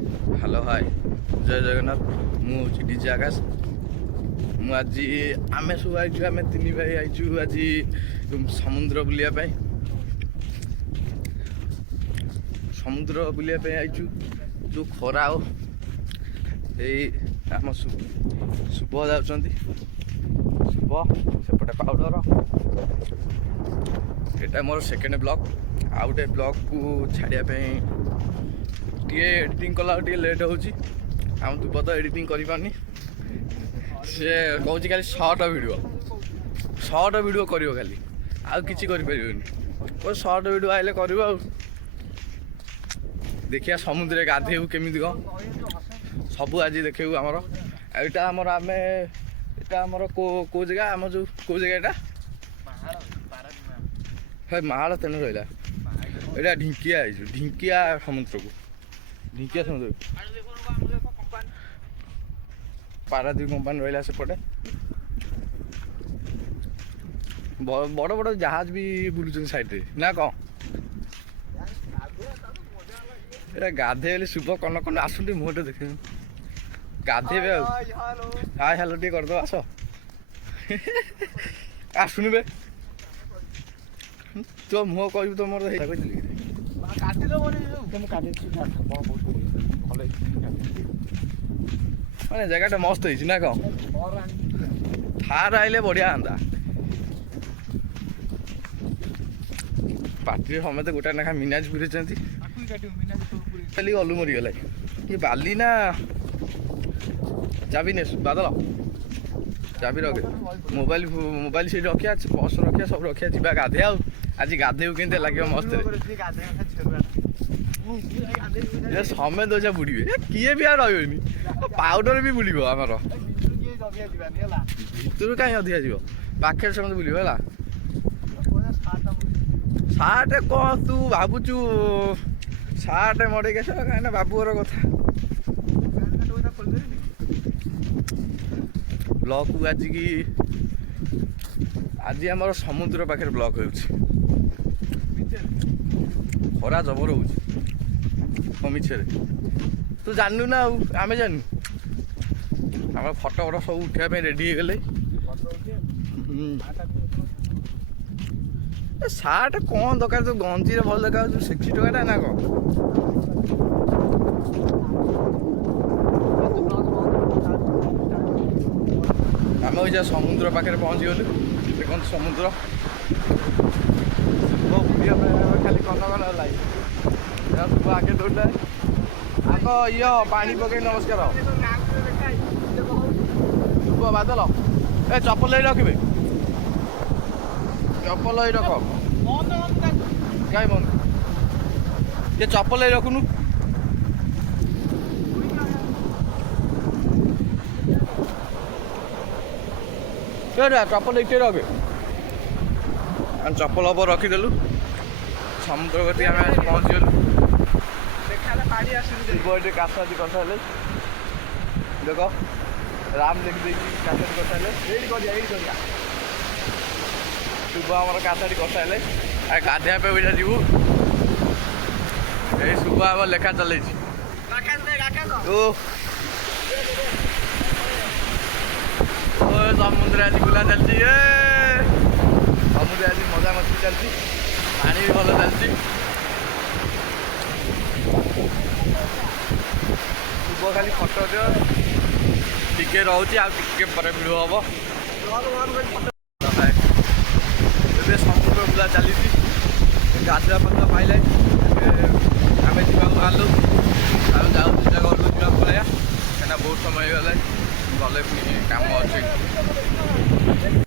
hello hi जय जगन्नाथ मुझे DJ आकाश मुझे आम सब आई आम तीन भाई आईचु आज समुद्र बुलाया समुद्र बुलाया आईचु जो खरा हो आम शुभ जाऊँच शुभ सेपटे पाउडर यहाँ मोर सेकेंड ब्लॉग आउ गोटे ब्लॉग को छाड़ापी एडिटिंग कला लेट हो दुब तो एडिटिंग कर पारनी सी कौच खाली सर्ट वीडियो कर खाली आउ कि सर्ट वीडियो आइले कर देखिया समुद्र गाधेबू केमी कौन सब आज देखू आमर यहाँ आमर आम यहाँ आमर को जगह आम जो कौ जगह यहाँ माड़ तेन रहा यहाँ ढिंकिया ढिंकिया समुद्र को ढिंकिया समुद्र पारादीप कंपानी रहा सेपटे बड़ बड़ जहाज भी बुलूँ साइड ना कौन यहाँ गाधे शुभ कन कन आसुँच मुहटे देखे गाधेबे हाय हेलो टे करद आस आसुन बे तो मुह कह तो मोर मैंने जगह मस्त है ना कौन थार आइले बढ़िया हाँ पार्टी समेत गोटा लेखा मिनाज पूरी खाली गलु मरीगला ये बाली ना चाबी ने बादल चाबी रखे मोबाइल मोबाइल से रखिया पर्स रखिया सब रखिया जा गाधे आज गाधेबू के लगे मस्त समेत दशा बुड़े किए भी रही पाउडर भी बुल आमर भर कहीं अधिका जीव पाखे समझ बुल है सार्ट कौन तू भावुचु सार्ट मड़े के कहीं बाबूर कथा ब्लॉक को आज की आज आम समुद्र पाखे ब्लॉक खरा जबर हो मिछे तू जानू ना आम जानू आम फटो फट सब उठापी रेडी हो गले सार्ट कौन दरकार तो गंजी भल देखा 60 टका ना कौन आम जा समुद्र पाखे पहुँची गलु देखो समुद्र खाली कन कन शुभ आगे दौड़ा आग ये पानी पकई नमस्कार शुभ बादल ए चपल रखे चपल रख कहीं बंद ये चपल रखुनु चपल इटे रखे चपल हम रखीदेलु समुद्र गति आम पहुँची गलु शुभ ये कासादी कर देख राम देखी कासादी कर शुभ आम कासादी कर गाधे पे जीवु ये शुभ आम लेखा चल समुद्र आज बुला चलती समुद्र आज मजा मस्ती चलती पानी भी भल चलती शुभ खाली फटो दियो टिके रोचे आगे भिड़ हम समुद्र बुला चली गाधुआ पत्र पाइले आम जा बाहर आम जाऊ घर जा पलैया क्या बहुत समय गले गले काम अच्छे